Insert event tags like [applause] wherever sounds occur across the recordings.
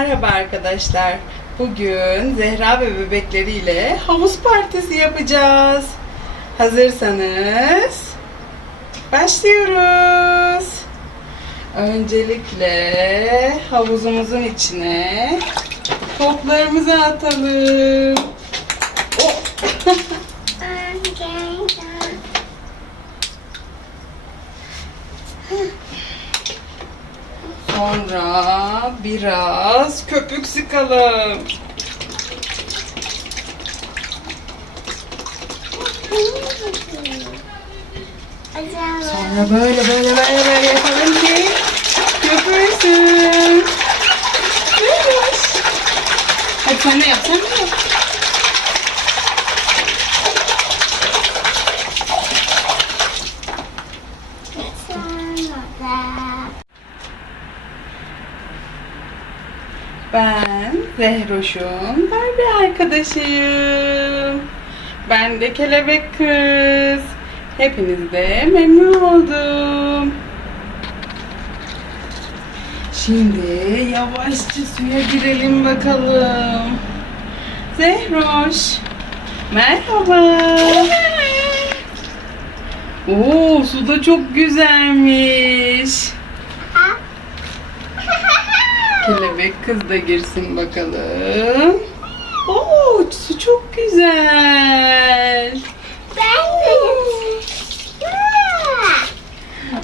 Merhaba arkadaşlar. Bugün Zehra ve bebekleriyle havuz partisi yapacağız. Hazırsanız başlıyoruz. Öncelikle havuzumuzun içine toplarımızı atalım. Sonra biraz köpük sıkalım. Sonra böyle böyle böyle böyle yapalım ki köpürsün. Hadi sen de yap, sen de yap. Ben Zehroş'un Barbie arkadaşıyım. Ben de kelebek kız. Hepiniz de memnun oldum. Şimdi yavaşça suya girelim bakalım. Zehroş. Merhaba. Oo, su da çok güzelmiş. Kelebek kız da girsin bakalım. Oo, su çok güzel.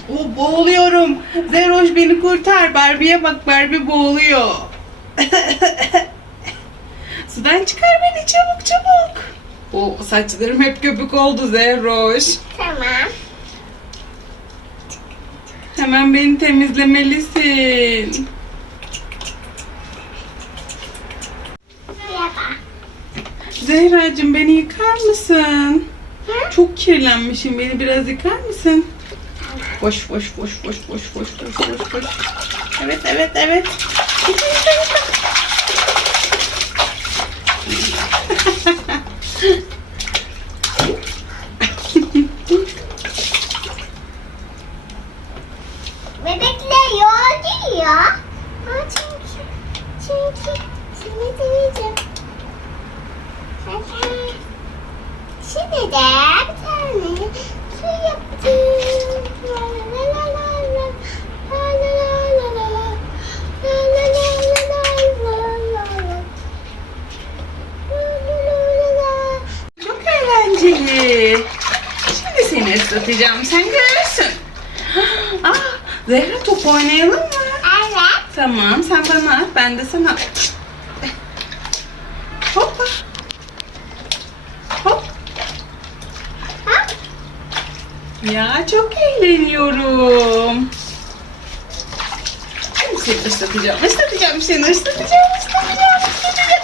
Oo, boğuluyorum. Zeroş beni kurtar. Barbie'ye bak Barbie boğuluyor. [laughs] Sudan çıkar beni çabuk çabuk. O saçlarım hep köpük oldu Zeroş. Tamam. Hemen beni temizlemelisin. Merhaba. Zehracığım beni yıkar mısın? Hı? Çok kirlenmişim. Beni biraz yıkar mısın? Boş boş boş boş boş boş boş boş boş. Evet evet evet. Yıka, yıka, yıka. Seni ıslatacağım. Sen görürsün. [gasps] Ah, Zehra top oynayalım mı? Evet. Tamam sen bana at ben de sana at. Hoppa. Hop. Ha? Ya çok eğleniyorum. Şimdi seni ıslatacağım. Islatacağım seni ıslatacağım ıslatacağım ıslatacağım.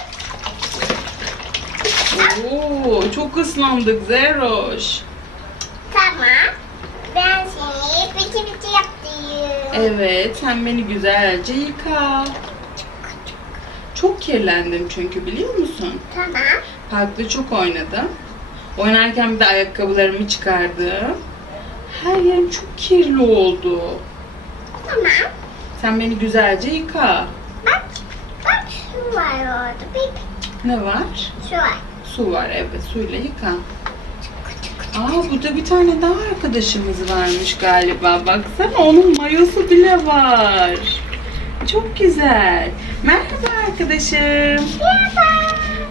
Oo, çok ıslandık Zeroş. Tamam. Ben seni piti piti yaptım. Evet sen beni güzelce yıka. Çok kirlendim çünkü biliyor musun? Tamam. Parkta çok oynadım. Oynarken bir de ayakkabılarımı çıkardım. Her yerim çok kirli oldu. Tamam. Sen beni güzelce yıka. Bak. Bak su var orada. Bir Ne var? su var. Su var evet suyla yıka. Aa burada bir tane daha arkadaşımız varmış galiba. Baksana onun mayosu bile var. Çok güzel. Merhaba arkadaşım. Merhaba.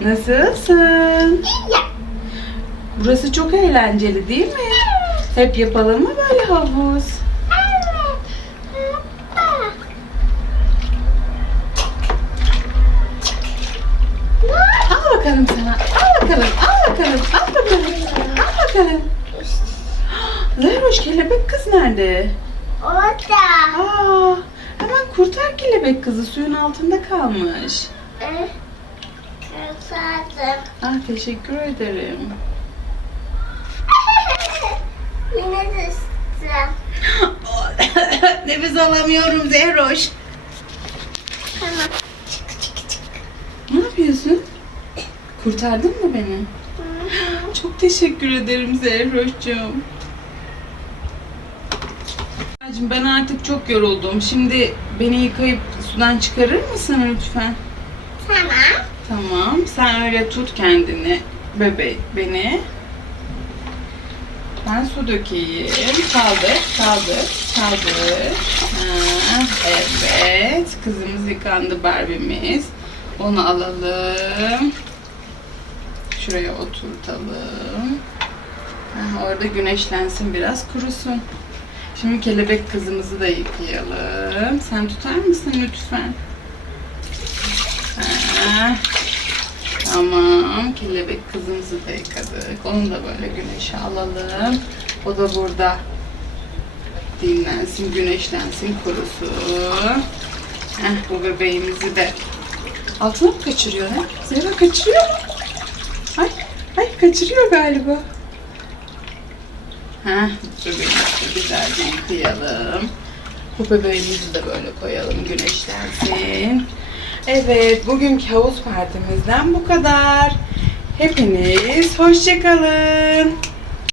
Nasılsın? Ya. Burası çok eğlenceli değil mi? Hep yapalım mı böyle havuz? Evet. Al bakalım sana. Al bakalım. Al bakalım. Al bakalım. Al bakalım. Zeyroş kelebek kız nerede? Orada. Aa, hemen kurtar kelebek kızı suyun altında kalmış. Eh, Kurtardım. Ah teşekkür ederim. [laughs] Yine düştüm. [laughs] Nefes alamıyorum Zehroş. Tamam. Ne yapıyorsun? Kurtardın mı beni? Çok teşekkür ederim Zehroş'cum. Ben artık çok yoruldum. Şimdi beni yıkayıp sudan çıkarır mısın lütfen? Tamam. Tamam. Sen öyle tut kendini. Bebek beni. Ben su dökeyim. Kaldır, kaldır, kaldır. Ha, evet. Kızımız yıkandı Barbie'miz. Onu alalım. Şuraya oturtalım. Ha, orada güneşlensin biraz kurusun. Şimdi kelebek kızımızı da yıkayalım. Sen tutar mısın lütfen? Ha, Tamam. Kelebek kızımızı da yıkadık. Onu da böyle güneşe alalım. O da burada dinlensin, güneşlensin, kurusun. Heh, bu bebeğimizi de altına mı kaçırıyor ne? Zehra kaçırıyor mu? Ay, kaçırıyor galiba. Heh, bebeğimizi güzelce yıkayalım. Bu bebeğimizi de böyle koyalım güneşlensin. Evet, bugünkü havuz partimizden bu kadar. Hepiniz hoşçakalın.